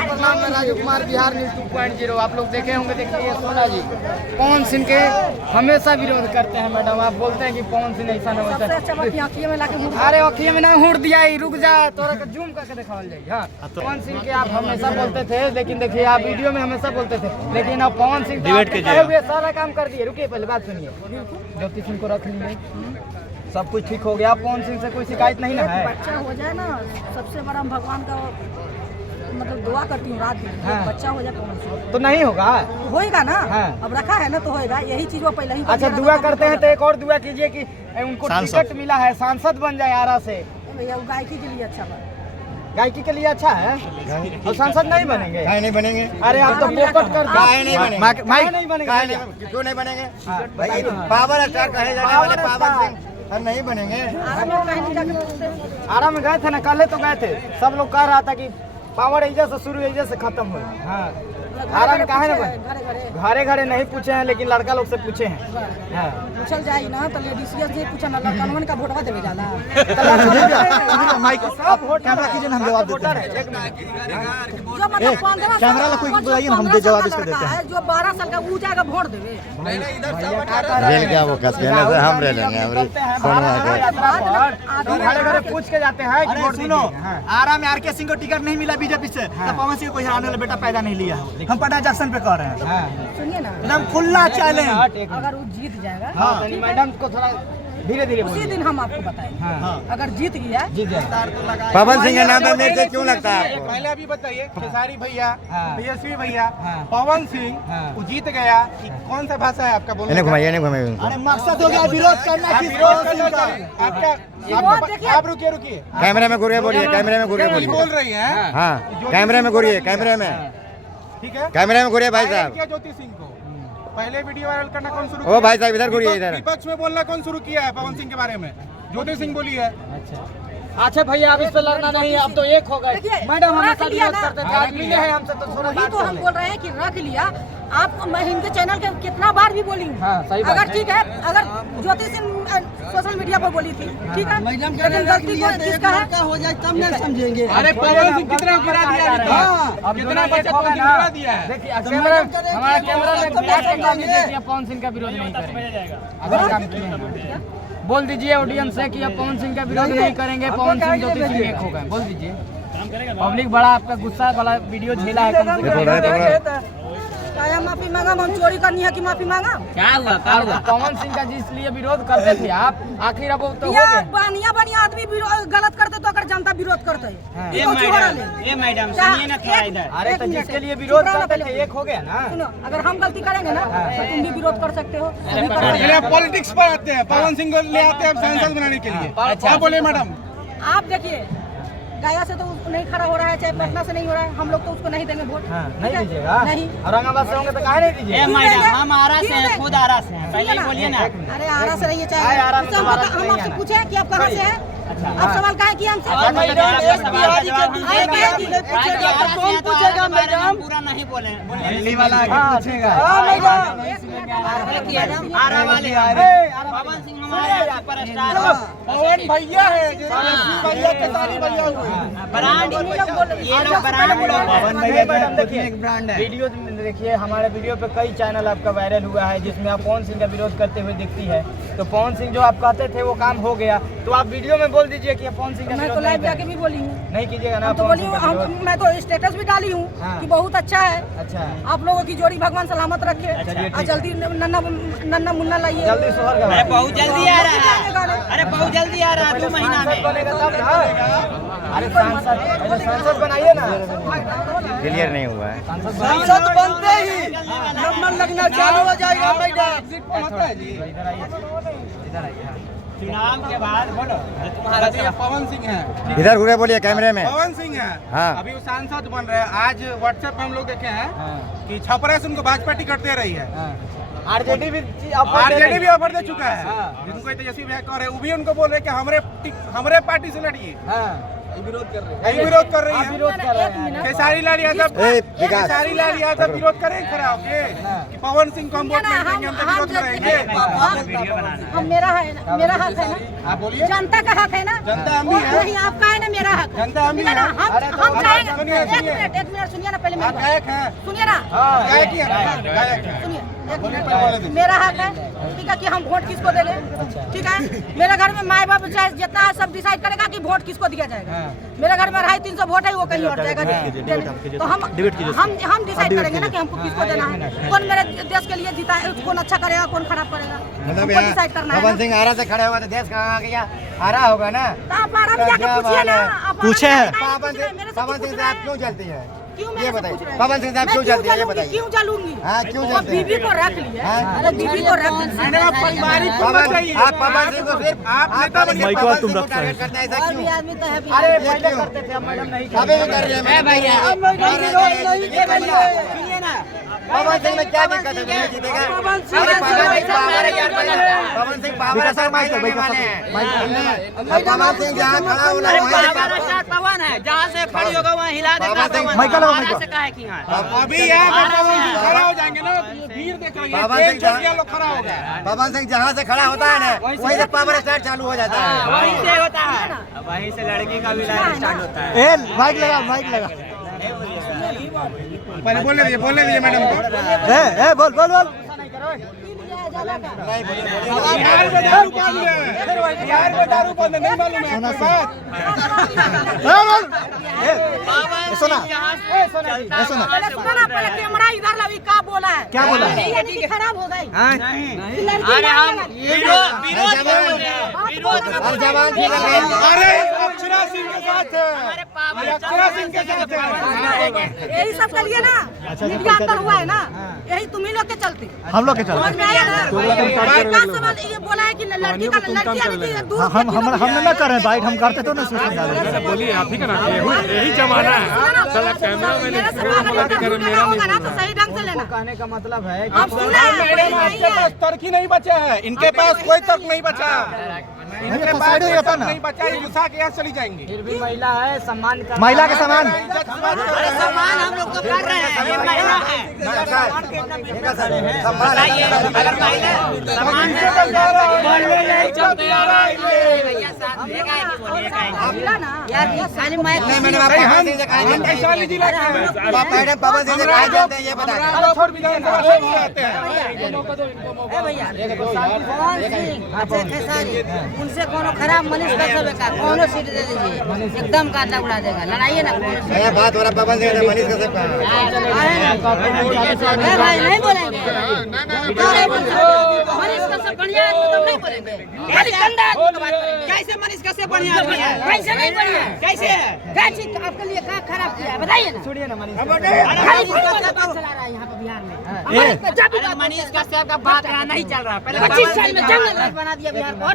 नमस्कार प्रणाम, मैं राजू कुमार, बिहार न्यूज 2.0। आप लोग देखे होंगे, देखिए सोना जी पवन सिंह के हमेशा विरोध करते हैं। मैडम आप बोलते हैं कि पवन सिंह ऐसा नहीं होता। अरे अखिया में ना हुड़ दिया, रुक जा, तोरा का जूम करके दिखावल जाए। हाँ, पवन सिंह के आप हमेशा बोलते थे, लेकिन देखिए आप वीडियो में हमेशा बोलते थे, लेकिन अब पवन सिंह हुए सारा काम कर दिए। रुकिए पहले बात सुनिए, ज्योति सिंह को रख लीजिए, सब कुछ ठीक हो गया। पवन सिंह से कोई शिकायत नहीं ना है। बच्चा हो जाए ना, सबसे बड़ा भगवान का मतलब दुआ करती हूँ रात दिन। हाँ। बच्चा हो जाए पवन सिंह तो नहीं होगा, होएगा ना। हाँ। अब रखा है ना तो होएगा, यही चीज वो पहले ही। अच्छा दुआ करते हैं तो एक और दुआ कीजिए कि उनको टिकट मिला है, सांसद बन जाए आरा से। भैया वो गायकी के लिए अच्छा बात, गायकी के लिए अच्छा है, और सांसद नहीं बनेंगे। नहीं बनेंगे। अरे आप तो पोपट कर काहे नहीं बनेंगे? नहीं बनेंगे, क्यों नहीं बनेंगे? हाँ, भाई पावर स्टार कहे जाने वाले पावर सिंह हम नहीं बनेंगे। आरा में गए थे ना, कल तो गए थे, सब लोग कह रहा था कि पावर एजा से शुरू, एजा से खत्म हो। हाँ, आरा में कहा ना घरे घरे नहीं पूछे हैं, लेकिन लड़का लोग से पूछे हैं। हाँ, पूछल जाए ना तो लेडीज से पूछा ना, लड़कनवन का वोटवा देवे जाला। माइक कैमरा कीजिए, हम जवाब देते हैं। जो मतलब 15 कैमरा ला कोई बुलाइए ना, हम जवाब इसका देते हैं। जो 12 साल का वो जाएगा वोट देवे। रेल क्या वो कस कहने से हम ले लेंगे। घरे घरे पूछ के जाते हैं कि वोट सुनो, दीजिए। आरा में आर के सिंह को टिकट नहीं मिला बीजेपी से, तो पवन सिंह को कोई आने वाला बेटा पैदा नहीं लिया। हम पटना जंक्शन पे कह रहे हैं, हाँ, सुनिए ना, एकदम खुला चैलेंज। अगर वो जीत जाएगा, हाँ, मैडम को थोड़ा धीरे धीरे उसी दिन हम आपको बताएंगे। हाँ, अगर जीत गया, पवन सिंह का नाम में मेरे से क्यों लगता है आपको? पहले अभी बताइए, खेसारी भैया, हाँ। तेजस्वी भैया, हाँ। पवन सिंह हाँ। वो जीत गया। कौन सा भाषा है आपका बोलने इन्हें का? घुमाइए, इन्हें घुमाइए। अरे मकसद हो गया विरोध करना, आप किस विरोध पवन सिंह करना का? चाहिए। आपका आप रुकिए रुकिए, कैमरे में घुरिए, बोलिए कैमरे में घुरिए, बोल बोलिए। रही हैं। हाँ, कैमरे में घुरिए, कैमरे में, ठीक है, कैमरे में घुरिए भाई वायरल साहब। किया ज्योति सिंह को। पहले वीडियो वायरल करना कौन शुरू ओ किया? भाई साहब इधर घुरिए, इधर। विपक्ष में बोलना कौन शुरू किया है पवन सिंह के बारे में? ज्योति सिंह बोली है। अच्छा भैया आप इस पे लड़ना नहीं है, अब तो एक हो गए। देखिए, मैडम हमेशा रख लिया विरोध ना। करते थे, आज मिले हैं हमसे तो थोड़ा वही बात तो कर हम लें। बोल रहे हैं कि रख लिया। आपको मैं इनके चैनल के कितना बार भी बोली हूँ। हाँ, सही बात अगर है। ठीक है, अगर ज्योति सिंह सोशल मीडिया पर बोली थी, ठीक है, लेकिन गलती को किसका है? हो जाए तब नहीं समझेंगे। अरे पवन सिंह कितना गिरा दिया अभी तक? अब कितना दोनों बच्चा एक हो पवन गए सिंह ना। गिरा दिया है? देखिए कैमरा, हमारा कैमरा में ब्लैक करना दीजिए कि आप पवन सिंह का विरोध नहीं करेंगे। अगर काम किए हैं बोल दीजिए ऑडियंस से कि आप पवन सिंह का विरोध नहीं करेंगे, पवन सिंह ज्योति सिंह एक हो गए, बोल दीजिए। पब्लिक बड़ा आपका गुस्सा वाला वीडियो झेला है, कम से कम। क्या माफी मांगा? हम चोरी करनी है कि माफी मांगा? क्या हुआ पवन सिंह का जिस लिए विरोध करते थे आप, आखिर अब तो हो या गए। बढ़िया बढ़िया आदमी गलत करते तो अगर जनता विरोध करते हाँ। ये मैडम सुनिए ना थोड़ा इधर। अरे तो जिसके लिए विरोध करते थे एक हो गया ना। सुनो, अगर हम गलती करेंगे ना तो तुम भी विरोध कर सकते हो। सभी कर सकते पहले पॉलिटिक्स पर आते हैं, पवन सिंह को ले आते हैं सांसद बनाने के लिए। क्या बोले मैडम? हो। आप देखिए, गया से तो नहीं खड़ा हो रहा है, चाहे पटना से नहीं हो रहा है, हम लोग तो उसको नहीं देंगे वोट। हाँ, ठीक नहीं है? दीजिएगा। नहीं। औरंगाबाद से होंगे तो काहे नहीं दीजिए? मैडम हम आरा से हैं, खुद आरा से हैं, पहले ही बोलिए ना। अरे आरा से रहिए, आए चाहे आरा में तो आरा से हम नहीं आपसे आना। पूछे कि आप कहाँ से हैं? आप सवाल काहे किए हमसे? पूछेगा मैडम, पूरा नहीं बोले। दिल्ली वाला आके पूछेगा। आरा वाले पवन सिंह हमारे सुपरस्टार पवन भैया है, भैया के सारी भैया हुए। ब्रांड, ये लोग ब्रांड पवन भैया मैडम का देखिए, एक ब्रांड है। वीडियो देखिए, हमारे वीडियो पे कई चैनल आपका वायरल हुआ है जिसमें आप पवन सिंह का विरोध करते हुए दिखती है। तो पवन सिंह जो आप कहते थे वो काम हो गया, तो आप वीडियो में बोल दीजिए कि आप पवन सिंह का मैं तो विरोध लाइव नहीं जाके भी बोली हूँ, नहीं कीजिएगा ना हम तो पवन बोली सिंह हूँ, का विरोध। मैं तो स्टेटस भी डाली हूँ हाँ। कि बहुत अच्छा है। अच्छा, आप लोगों की जोड़ी भगवान सलामत रखे चलिए, ठीक और जल्दी नन्ना मुन्ना लाइए। जल्दी सोहर का अरे बहुत जल्दी आ रहा है, अरे बहुत जल्दी आ रहा है, 2 महीना में। बनेगा तब ना। अरे सांसद बनाइए ना। क्लियर नहीं हुआ है। सांसद बनते ही नंबर लगना चालू हो जाएगा मैडम। इधर आइए, इधर आइए। हाँ। चुनाव के बाद बोलो तुम्हारा ये पवन सिंह है, इधर घुरे, बोलिए कैमरे में। पवन सिंह है। हाँ। अभी वो सांसद बन रहे हैं। आज व्हाट्सएप पे हम लोग देखे हैं हाँ। कि छपरा से उनको भाजपा टिकट दे रही है। आरजेडी भी आरजेडी भी ऑफर दे चुका है। हाँ। जिनको तेजस्वी भैया कह रहे हैं, वो भी उनको बोल रहे हैं कि हमरे पार्टी से लड़िए। हाँ। यही विरोध कर रही है। विरोध कर रहे हैं। खेसारी लाल यादव विरोध करें खड़ा होके कि पवन सिंह को हम वोट नहीं देंगे, हम तो विरोध करेंगे। हम मेरा हक है ना, जनता का हक है ना, जनता हम भी है। नहीं आपका है ना, मेरा हक है। जनता हम भी है। हम चाहेंगे, सुनिए, एक मिनट सुनिए ना, पहले आप मेरी गायक हैं, सुनिए ना, गायक ही हैं, गायक हैं। सुनिए, एक मिनट, मेरा हक है, ठीक है, कि हम वोट किसको देंगे, ठीक है। मेरे घर में माँ बाप चाहे जितना है सब डिसाइड करेगा कि वोट किसको दिया जाएगा। मेरे घर में 250-300 वोट है, वो कहीं और जाएगा। तो हम डिसाइड करेंगे ना कि हमको किसको देना है, कौन मेरे देश के लिए जीता है, कौन अच्छा करेगा, कौन खराब करेगा, हमको डिसाइड करना है। पवन सिंह आरा से खड़ा होगा तो देश कहाँ आ गया? हारा होगा ना। तो आप आराम से जाके पूछिए ना, आप पूछे हैं। पवन सिंह से आप क्यों चलती है? क्यों ये बताइए, पवन सिंह साहब क्यों चलती है? ये बताइए। क्यों चलूंगी? हाँ, क्यों वो चलते हैं? बीबी को रख लिया, हाँ? अरे बीबी को रख लिया। आप पारिवारिक क्यों बताइए? आप पवन सिंह को सिर्फ आप नेता बनिए। पवन सिंह को टारगेट करते हैं, ऐसा और भी क्यों? आदमी तो है। अरे पहले करते थे, अब मैडम नहीं अभी भी कर रहे हैं भैया। सुनिए ना, पवन सिंह में क्या दिक्कत है? नहीं जीतेगा। अरे पवन सिंह पावर है यार, पवन सिंह पावर है, सब माइक वाले हैं। पवन सिंह जहाँ खड़ा होना वहीं पवन है, जहाँ से खड़ी होगा वहाँ हिला देगा। अभी यहाँ पे पवन सिंह खड़ा हो जाएंगे ना, भीड़ देख रही है, पवन एक सिंह चौकिया लोग खड़ा हो गया। पवन सिंह जहाँ से खड़ा होता है ना, वहीं से पावर स्टार्ट चालू हो जाता है। वहीं से होता है, वहीं से लड़की का भी लाइन स्टार्ट होता है। ए माइक लगा, माइक लगा। पहले बोलने दीजिए मैडम को। ए बोल बोल बोल। बिहार में दारू बंद है, बिहार में दारू बंद है, नहीं मालूम है आपको बात? सुना पहले सुना ना, पहले कैमरा इधर लगी, क्या बोला है? क्या बोला है? यानी कि खराब हो गई। अरे हम जवान थी लगे। अरे अक्षरा सिंह के साथ है, अक्षरा सिंह के साथ है। यही सब के लिए ना मीडिया अंदर हुआ है ना, यही तुम्ही लोग के चलते। हम लोग के चल समझ में आया ना? क्या सवाल ये बोला है कि लड़की का लड़की यानी कि दूर हम ना कर रहे हैं बाइट, हम करते तो ना सोचते हैं। बोलिए आप ही का नाम यही जमाना है। साला कैमरा मैंने मेरा होगा ना तो सही ढंग से लेना। कहने का मतलब है हम सुना है, मैडम आपके पास तर्क ही नहीं बचा है, इनके पास कोई तर्क नहीं बचा, इनके पास कोई तर्क नहीं बचा, ये गुस्सा के यहाँ चली जाएंगी। फिर भी महिला है, सम्मान कर महिला के समान सम्मान हम लोग तो कर रहे हैं, ये महिला है। बताइए, अगर महिला सम्मान है भैया साथ देगा कि बोलिएगा ना यार, ये खाली माइक नहीं, मैंने आप पवन सिंह से कहा हम वैशाली जिला के हैं। आप मैडम पवन सिंह से कहा जाते हैं, ये बताइए। राठौर विधानसभा से भी आते हैं। पवन सिंह अच्छे खेसारी, उनसे कोनो खराब मनीष कैसे का कोनो सीट दे दीजिए, एकदम कांटा उड़ा देगा। लड़ाइए ना कोनो सीट। भैया बात हो रहा पवन सिंह से, मनीष कश्यप का अरे भाई नहीं बोलेंगे, मनीष कैसे बढ़िया है तो नहीं बोलेंगे, खाली गंदा आदमी की बात करेंगे। कैसे मनीष कैसे बढ़िया आदमी है? कैसे नहीं बढ़िया? कैसे है? क्या चीज आपके लिए क्या खराब किया है बताइए ना। सुनिए ना मनीष खाली बात चला रहा है यहाँ पे बिहार में। मनीष कश्यप का बात नहीं चल रहा है, पहले 25 साल में जंगल राज बना दिया बिहार को।